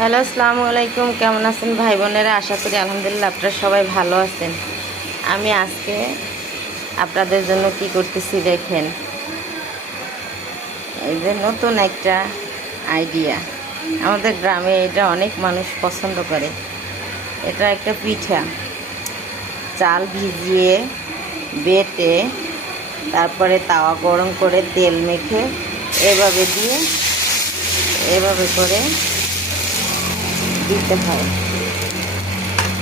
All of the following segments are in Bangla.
হ্যালো, আসসালামু আলাইকুম। কেমন আছেন ভাই বোনেরা? আশা করি আলহামদুলিল্লাহ আপনারা সবাই ভালো আছেন। আমি আজকে আপনাদের জন্য কি করতেছি দেখেন। এই যে নতুন একটা আইডিয়া, আমাদের গ্রামে এটা অনেক মানুষ পছন্দ করে। এটা একটা পিঠা, চাল ভিজিয়ে বেটে তারপরে তাওয়া গরম করে তেল মেখে এভাবে দিয়ে এভাবে করে দিতে হয়,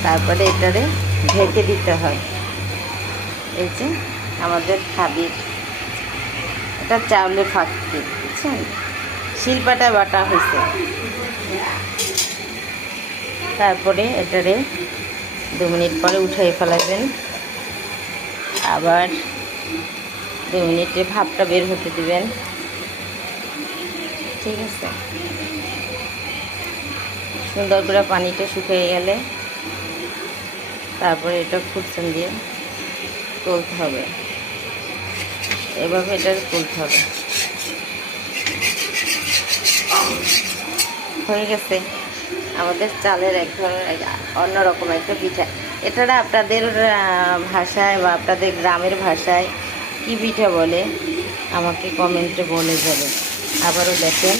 তারপরে এটারে ঢেকে দিতে হয়। এই যে আমাদের খাবির, এটা চাউলের ফাঁকি, বুঝছেন, শিলপাটা বাটা হয়েছে। তারপরে এটারে 2 মিনিট পরে উঠাই ফেলাবেন, আবার 2 মিনিটে ভাপটা বের হতে দিবেন। ঠিক আছে, সুন্দর করে পানিটা শুকিয়ে গেলে তারপরে এটা খুরচুন দিয়ে তুলতে হবে, এভাবে এটা তুলতে হবে। হয়ে গেছে আমাদের চালের এক ধরনের অন্যরকম একটা পিঠা। এটারা আপনাদের ভাষায় বা আপনাদের গ্রামের ভাষায় কী পিঠা বলে আমাকে কমেন্টে বলে যাবেন। আবারও দেখেন,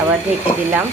আবার ঢেকে দিলাম।